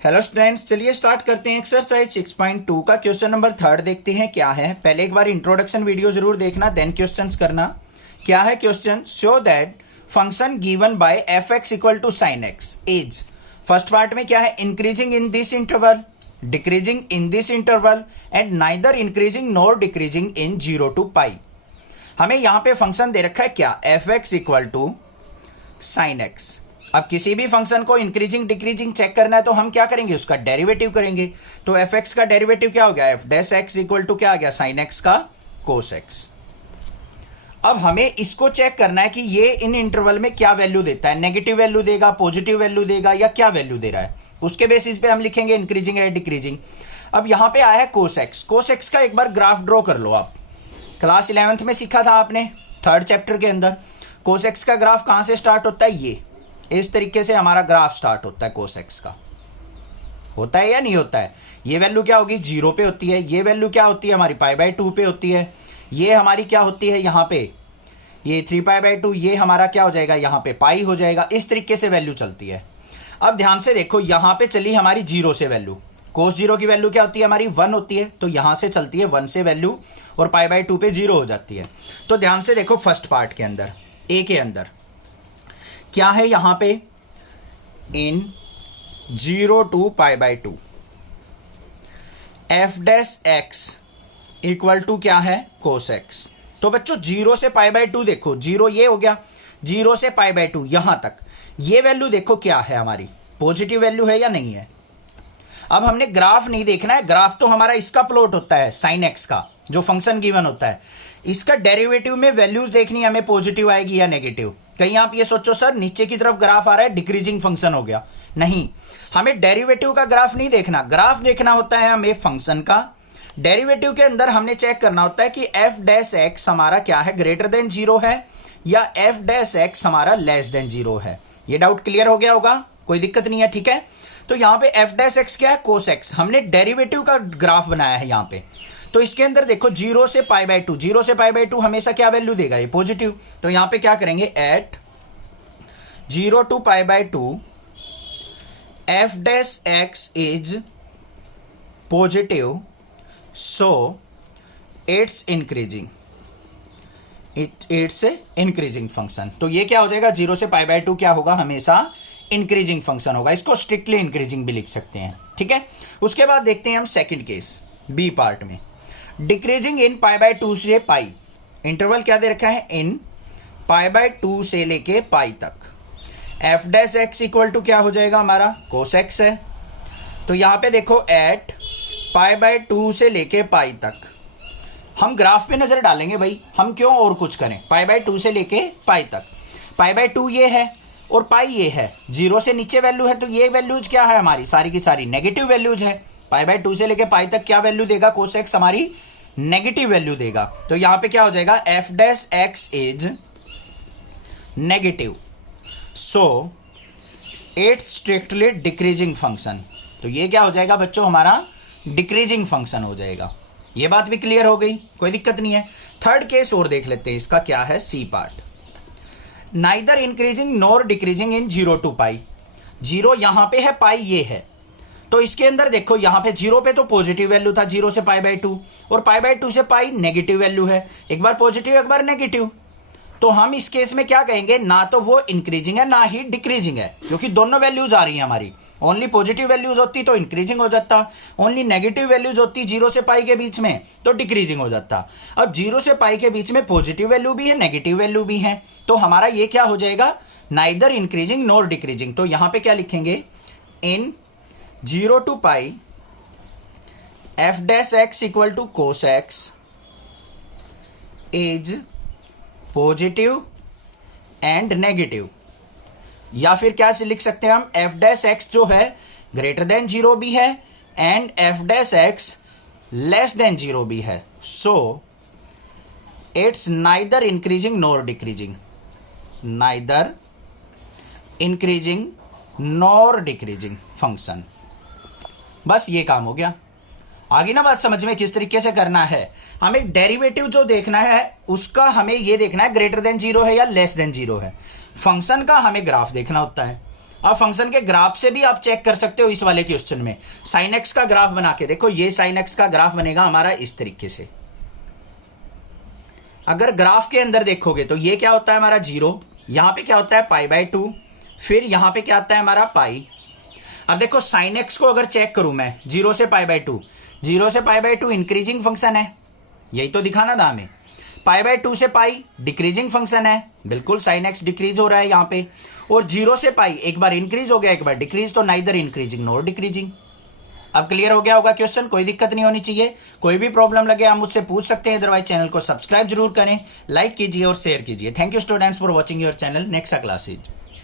Hello students, चलिए start करते हैं। एक्सरसाइज 6.2 का क्वेश्चन नंबर 3 देखते हैं क्या है। पहले एक बार इंट्रोडक्शन वीडियो जरूर देखना, देन क्वेश्चंस करना। क्या है question? Show that function given by f x equal to sine x is, first part में क्या है, increasing in this interval, decreasing in this interval and neither increasing nor decreasing in 0 to pi. हमें यहां पे function दे रखा है क्या, f x equal to sine x. अब किसी भी फंक्शन को इंक्रीजिंग डिक्रीजिंग चेक करना है तो हम क्या करेंगे, उसका डेरिवेटिव करेंगे। तो एफ एक्स का डेरिवेटिव क्या हो गया, f dash x equal to क्या आ गया, साइन एक्स का कोस एक्स। अब हमें इसको चेक करना है कि ये इन इंटरवल में क्या वैल्यू देता है, नेगेटिव वैल्यू देगा, पॉजिटिव वैल्यू देगा या क्या वैल्यू दे रहा है। उसके बेसिस पे हम लिखेंगे इंक्रीजिंग या डिक्रीजिंग। अब यहां पे आया है कोस एक्स। कोस एक्स का एक बार ग्राफ ड्रॉ कर लो। आप क्लास 11th में सीखा था आपने, 3rd चैप्टर के अंदर। कोस एक्स का ग्राफ कहां से स्टार्ट होता है, ये इस तरीके से हमारा ग्राफ स्टार्ट होता है। कोस एक्स का होता है या नहीं होता है? ये वैल्यू क्या होगी, 0 पे होती है। ये वैल्यू क्या होती है हमारी, π/2 पे होती है। ये हमारी क्या होती है यहाँ पे, ये 3π/2, ये हमारा क्या हो जाएगा, यहाँ पे पाई हो जाएगा। इस तरीके से वैल्यू चलती है। अब ध्यान से देखो, यहाँ पे चली हमारी 0 से वैल्यू। कोस 0 की वैल्यू क्या होती है हमारी, 1 होती है। तो यहां से चलती है 1 से वैल्यू और π/2 पे 0 हो जाती है। तो ध्यान से देखो, फर्स्ट पार्ट के अंदर, ए के अंदर क्या है, यहां पे in 0 to π/2 f dash x equal to क्या है, कोस एक्स। तो बच्चों 0 से π/2 देखो, 0 ये हो गया, 0 से π/2 यहां तक ये वैल्यू देखो क्या है हमारी, पॉजिटिव वैल्यू है या नहीं है। अब हमने ग्राफ नहीं देखना है, ग्राफ तो हमारा इसका प्लॉट होता है, साइन एक्स का जो फंक्शन गिवन होता है। इसका डेरिवेटिव में वैल्यूज देखनी है हमें, पॉजिटिव आएगी या नेगेटिव। कहीं आप ये सोचो सर नीचे की तरफ ग्राफ आ रहा है, डिक्रीजिंग फंक्शन हो गया। नहीं, हमें डेरिवेटिव का ग्राफ नहीं देखना, ग्राफ देखना होता है हमें फंक्शन का। डेरिवेटिव के अंदर हमने चेक करना होता है कि एफ डैश एक्स हमारा क्या है, ग्रेटर देन 0 है या एफ डैश एक्स हमारा लेस देन 0 है। ये डाउट क्लियर हो गया होगा, कोई दिक्कत नहीं है, ठीक है। तो यहां पे एफ डैश एक्स क्या है, कोस एक्स। हमने डेरिवेटिव का ग्राफ बनाया है यहां पे। तो इसके अंदर देखो 0 से π/2, 0 से π/2 हमेशा क्या वैल्यू देगा, ये पॉजिटिव। तो यहां पे क्या करेंगे, at 0 to π/2 f dash x is positive, so it's increasing, it's increasing function. तो ये क्या हो जाएगा, 0 से π/2 क्या होगा, हमेशा इंक्रीजिंग फंक्शन होगा। इसको स्ट्रिक्टली इंक्रीजिंग भी लिख सकते हैं, ठीक है। उसके बाद देखते हैं हम सेकंड केस, बी पार्ट में, डिक्रीजिंग इन π/2 से पाई। इंटरवल क्या दे रखा है, इन π/2 से लेके पाई तक। F dash x equal to क्या हो जाएगा हमारा, कोस एक्स है। तो यहां पे देखो एट π/2 से लेके पाई तक हम ग्राफ पे नजर डालेंगे भाई, हम क्यों और कुछ करें। π/2 से लेके पाई तक, π/2 ये है और पाई ये है, 0 से नीचे वैल्यू है। तो ये वैल्यूज क्या है हमारी, सारी की सारी नेगेटिव वैल्यूज है। π/2 से लेके पाई तक क्या वैल्यू देगा, कोस एक्स हमारी नेगेटिव वैल्यू देगा। तो यहां पे क्या हो जाएगा, F dash x is negative, so it's strictly decreasing function. तो ये क्या हो जाएगा बच्चों, हमारा डिक्रीजिंग फंक्शन हो जाएगा। ये बात भी क्लियर हो गई, कोई दिक्कत नहीं है। थर्ड केस और देख लेते हैं, इसका क्या है, C part, neither increasing nor decreasing in 0 to pi. 0 यहां पे है, पाई ये है। तो इसके अंदर देखो, यहां पे 0 पे तो पॉजिटिव वैल्यू था, 0 से π/2, और π/2 से पाई नेगेटिव वैल्यू है, एक बार पॉजिटिव एक बार नेगेटिव। तो हम इस केस में क्या कहेंगे, ना तो वो इंक्रीजिंग है ना ही डिक्रीजिंग है, क्योंकि दोनों वैल्यूज आ रही हैं हमारी। ओनली पॉजिटिव वैल्यूज होती तो इंक्रीजिंग हो जाता, ओनली नेगेटिव वैल्यूज होती 0 से पाई के बीच में तो डिक्रीजिंग हो जाता। अब 0 से पाई के बीच में पॉजिटिव वैल्यू भी है, नेगेटिव वैल्यू भी है। तो हमारा ये क्या हो जाएगा, नाइदर इंक्रीजिंग नॉर डिक्रीजिंग। तो यहां पे क्या लिखेंगे, in 0 to pi f dash x equal to cos x is positive and negative. या फिर क्या से लिख सकते हैं हम, एफ डैश एक्स जो है ग्रेटर देन 0 भी है and F dash x less than 0 भी है। So it's neither increasing nor decreasing, neither increasing nor decreasing function. बस ये काम हो गया। आगे ना बात समझ में किस तरीके से करना है। हमें डेरिवेटिव जो देखना है उसका हमें ये देखना है ग्रेटर देन 0 है या लेस देन 0 है। फंक्शन का हमें ग्राफ देखना होता है। और फंक्शन के ग्राफ से भी आप चेक कर सकते हो इस वाले क्वेश्चन में। साइन एक्स का ग्राफ बना के देखो, ये साइन एक्स का ग्राफ बनेगा हमारा इस तरीके से। अगर ग्राफ के अंदर देखोगे तो ये क्या होता है हमारा 0, यहां पे क्या होता है π/2, फिर यहां पे क्या आता है हमारा पाई। अब देखो साइन एक्स को अगर चेक करूं मैं 0 से π/2, 0 से π/2 इंक्रीजिंग फंक्शन है, यही तो दिखाना था हमें। π/2 से पाई डिक्रीजिंग फंक्शन है, बिल्कुल साइन एक्स डिक्रीज हो रहा है यहां पे। और 0 से पाई एक बार इंक्रीज हो गया एक बार डिक्रीज, तो नाइदर इंक्रीजिंग नॉर डिक्रीजिंग। अब क्लियर हो गया होगा क्वेश्चन, कोई दिक्कत नहीं होनी चाहिए। कोई भी प्रॉब्लम लगे आप मुझसे पूछ सकते हैं, अदरवाइज चैनल को सब्सक्राइब जरूर करें, लाइक कीजिए और शेयर कीजिए। Thank you students for watching your channel. Next classes.